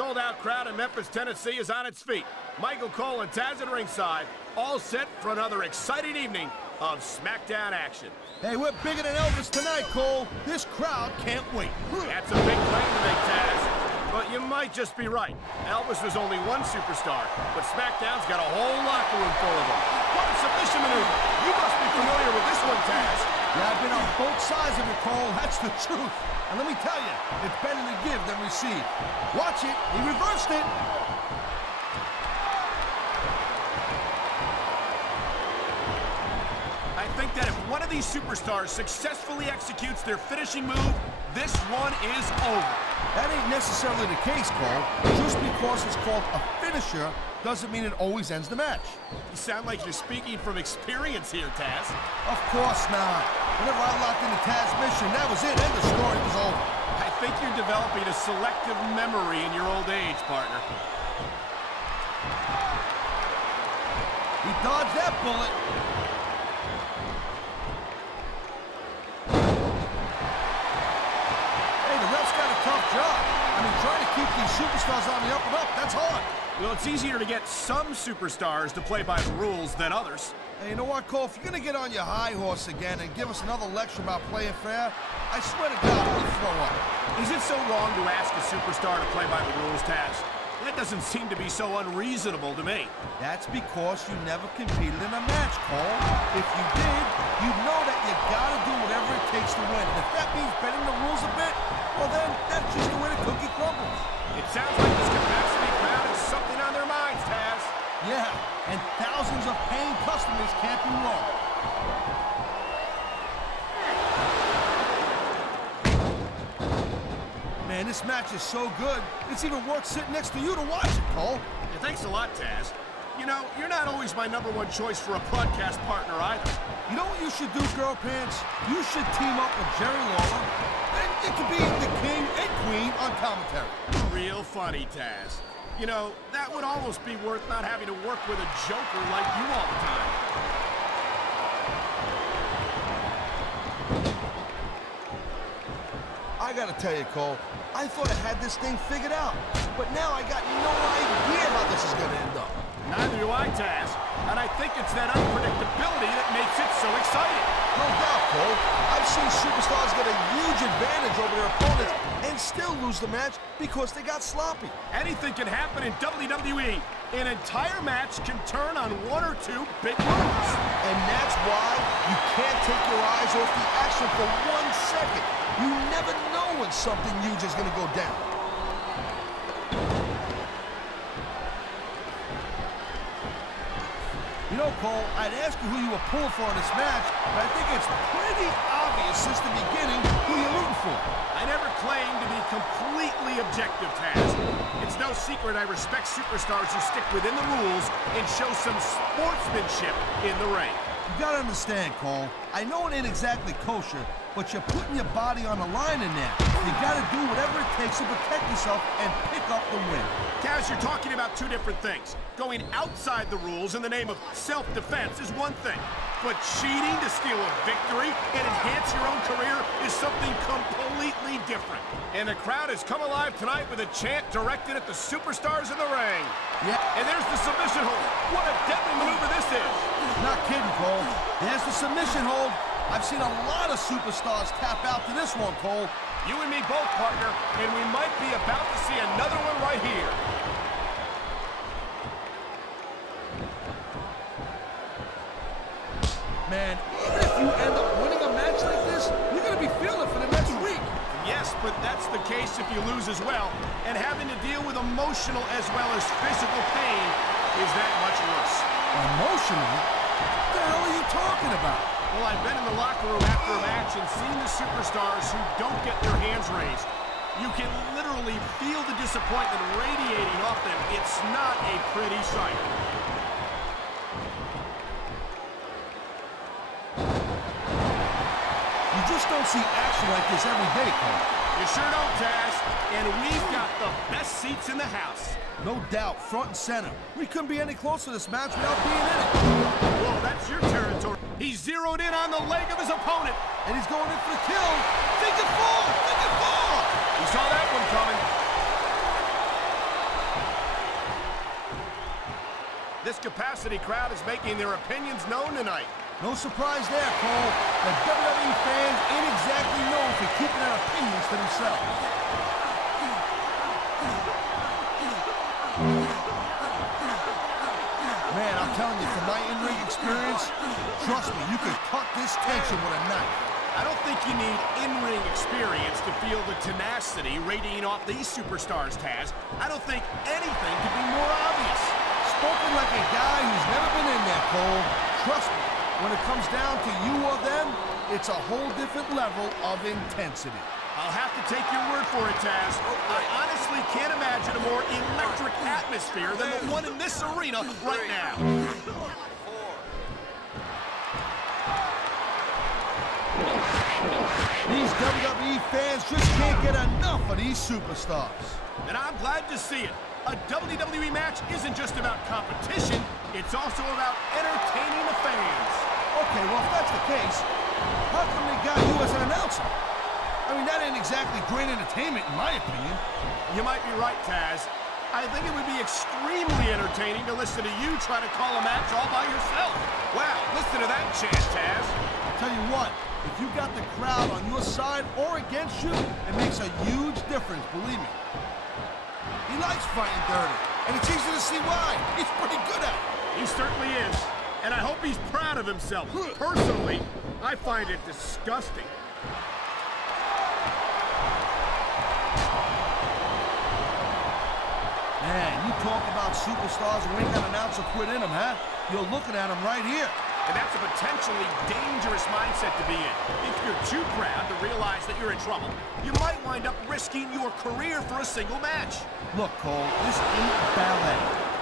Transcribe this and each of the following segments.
sold-out crowd in Memphis, Tennessee is on its feet. Michael Cole and Taz at ringside, all set for another exciting evening of SmackDown action. Hey, we're bigger than Elvis tonight, Cole. This crowd can't wait. That's a big claim to make, Taz. But you might just be right. Elvis was only one superstar, but SmackDown's got a whole locker room full of them. What a submission maneuver. You must be familiar with this one, Taz. Yeah, I've been on both sides of it, Cole. That's the truth. And let me tell you, it's better to give than receive. Watch it. He reversed it. I think that if one of these superstars successfully executes their finishing move, this one is over. That ain't necessarily the case, Cole. Just because it's called a finisher doesn't mean it always ends the match. You sound like you're speaking from experience here, Taz. Of course not. Whenever I locked into Taz's mission, that was it, and the story was over. I think you're developing a selective memory in your old age, partner. He dodged that bullet. Hey, the ref's got a tough job. I mean, trying to keep these superstars on the up and up, that's hard. Well, it's easier to get some superstars to play by the rules than others. Hey, you know what, Cole? If you're gonna get on your high horse again and give us another lecture about playing fair, I swear to God, I'll throw up. Is it so wrong to ask a superstar to play by the rules, Taz? That doesn't seem to be so unreasonable to me. That's because you never competed in a match, Cole. If you did, you'd know that you gotta do whatever it takes to win. And if that means bending the rules a bit, well then, that's just the way the cookie crumbles. It sounds like this capacity crowd has something on their minds, Taz. Yeah, and thousands of paying customers can't be wrong. Man, this match is so good, it's even worth sitting next to you to watch it, Cole. Yeah, thanks a lot, Taz. You know, you're not always my #1 choice for a broadcast partner either. You know what you should do, Girl Pants? You should team up with Jerry Lawler, and you could be the king and queen on commentary. Real funny, Taz. You know, that would almost be worth not having to work with a joker like you all the time. I gotta tell you, Cole, I thought I had this thing figured out, but now I got no idea how this is gonna end up. Neither do I, Taz. And I think it's that unpredictability that makes it so exciting. No doubt, Cole. I've seen superstars get a huge advantage over their opponents and still lose the match because they got sloppy. Anything can happen in WWE. An entire match can turn on one or two big moves. And that's why you can't take your eyes off the action for 1 second. You never know when something huge is gonna go down. You know, Cole, I'd ask you who you were pulling for in this match, but I think it's pretty obvious since the beginning who you're rooting for. I never claimed to be completely objective, Taz. It's no secret I respect superstars who stick within the rules and show some sportsmanship in the ring. You gotta understand, Cole, I know it ain't exactly kosher, but you're putting your body on the line in there. You gotta do whatever it takes to protect yourself and pick up the win. Taz, you're talking about two different things. Going outside the rules in the name of self-defense is one thing, but cheating to steal a victory and enhance your own career is something completely different. And the crowd has come alive tonight with a chant directed at the superstars in the ring. Yeah. And there's the submission hold. What a deadly maneuver this is. Not kidding, Cole. There's the submission hold. I've seen a lot of superstars tap out to this one, Cole. You and me both, partner, and we might be about to see another one right here. Man, even if you end up winning a match like this, you're going to be feeling it for the next week. Yes, but that's the case if you lose as well. And having to deal with emotional as well as physical pain is that much worse. Emotional? What the hell are you talking about? Well, I've been in the locker room after a match and seen the superstars who don't get their hands raised. You can literally feel the disappointment radiating off them. It's not a pretty sight. You just don't see action like this every day, Cole. You sure don't, Taz. And we've got the best seats in the house. No doubt, front and center. We couldn't be any closer to this match without being in it. Whoa, that's your territory. He's zeroed in on the leg of his opponent. And he's going in for the kill. Figure four! Figure four! He saw that one coming. This capacity crowd is making their opinions known tonight. No surprise there, Cole. The WWE fans ain't exactly known for keeping their opinions to themselves. Man, I'm telling you, from my in-ring experience, trust me, you could cut this tension with a knife. I don't think you need in-ring experience to feel the tenacity radiating off these superstars, Taz. I don't think anything could be more obvious. Spoken like a guy who's never been in there, Cole. Trust me, when it comes down to you or them, it's a whole different level of intensity. I'll have to take your word for it, Taz. I honestly can't imagine a more electric atmosphere than the one in this arena right now. These WWE fans just can't get enough of these superstars. And I'm glad to see it. A WWE match isn't just about competition, it's also about entertaining the fans. Okay, well, if that's the case, how come they got you as an announcer? I mean, that ain't exactly great entertainment, in my opinion. You might be right, Taz. I think it would be extremely entertaining to listen to you try to call a match all by yourself. Wow, listen to that chant, Taz. I'll tell you what, if you got the crowd on your side or against you, it makes a huge difference, believe me. He likes fighting dirty, and it's easy to see why. He's pretty good at it. He certainly is, and I hope he's proud of himself. Personally, I find it disgusting. Man, you talk about superstars who ain't got an ounce of quit in them, huh? You're looking at them right here. And that's a potentially dangerous mindset to be in. If you're too proud to realize that you're in trouble, you might wind up risking your career for a single match. Look, Cole, this ain't ballet.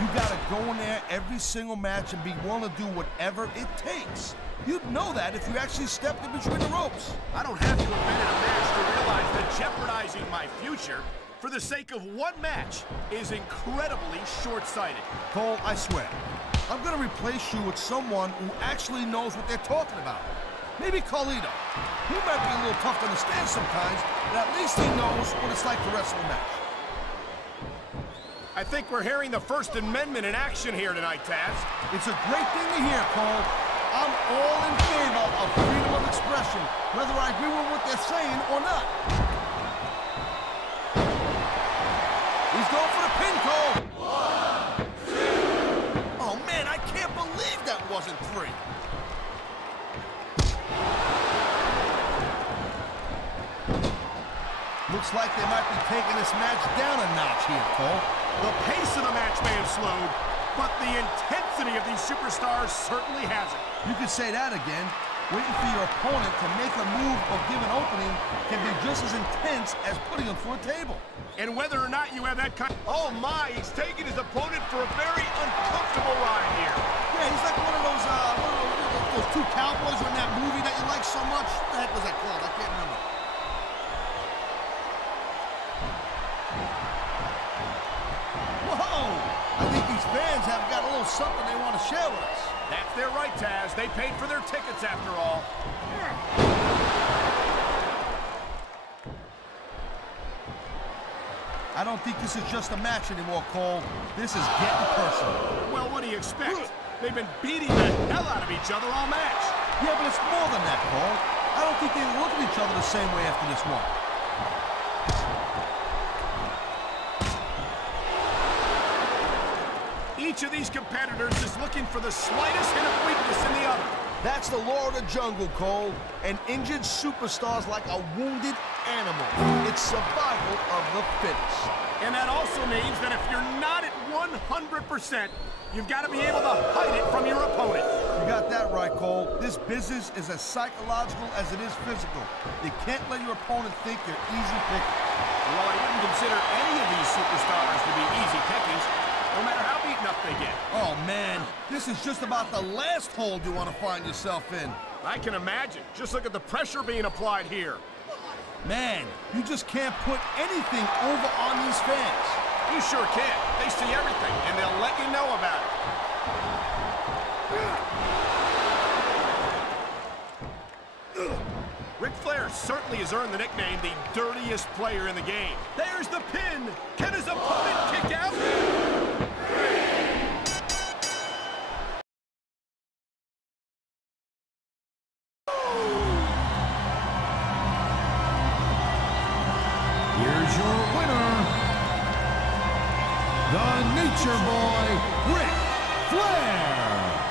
You gotta go in there every single match and be willing to do whatever it takes. You'd know that if you actually stepped in between the ropes. I don't have to have been in a match to realize that jeopardizing my future for the sake of one match is incredibly short-sighted. Cole, I swear, I'm gonna replace you with someone who actually knows what they're talking about. Maybe Carlito. He might be a little tough to understand sometimes, but at least he knows what it's like to wrestle a match. I think we're hearing the First Amendment in action here tonight, Taz. It's a great thing to hear, Cole. I'm all in favor of freedom of expression, whether I agree with what they're saying or not. He's going for the pin, Cole. 1, 2. Oh, man, I can't believe that wasn't 3. Looks like they might be taking this match down a notch here, Cole. The pace of the match may have slowed, but the intensity of these superstars certainly hasn't. You could say that again. Waiting for your opponent to make a move or give an opening can be just as intense as putting them through a table. And whether or not you have that kind... Oh my, he's taking his opponent for a very uncomfortable ride here. Yeah, he's like one of those two cowboys in that movie that you like so much. What the heck was that called? I can't remember. Whoa! I think these fans have got a little something they want to share with us. That's their right, Taz. They paid for their tickets after all. I don't think this is just a match anymore, Cole. This is getting personal. Well, what do you expect? They've been beating the hell out of each other all match. Yeah, but it's more than that, Cole. I don't think they look at each other the same way after this one. Each of these competitors is looking for the slightest hint of weakness in the other. That's the law of the jungle, Cole. An injured superstar's like a wounded animal. It's survival of the fittest. And that also means that if you're not at 100%, you've got to be able to hide it from your opponent. You got that right, Cole. This business is as psychological as it is physical. You can't let your opponent think you're easy picking. Well, I wouldn't consider any of these superstars to be easy pickings, no matter how beaten up they get. Oh, man. This is just about the last hold you want to find yourself in. I can imagine. Just look at the pressure being applied here. Man, you just can't put anything over on these fans. You sure can. They see everything, and they'll let you know about it. Ric Flair certainly has earned the nickname the dirtiest player in the game. There's the pin. Can his opponent kick out? your winner, the Nature Boy, Ric Flair.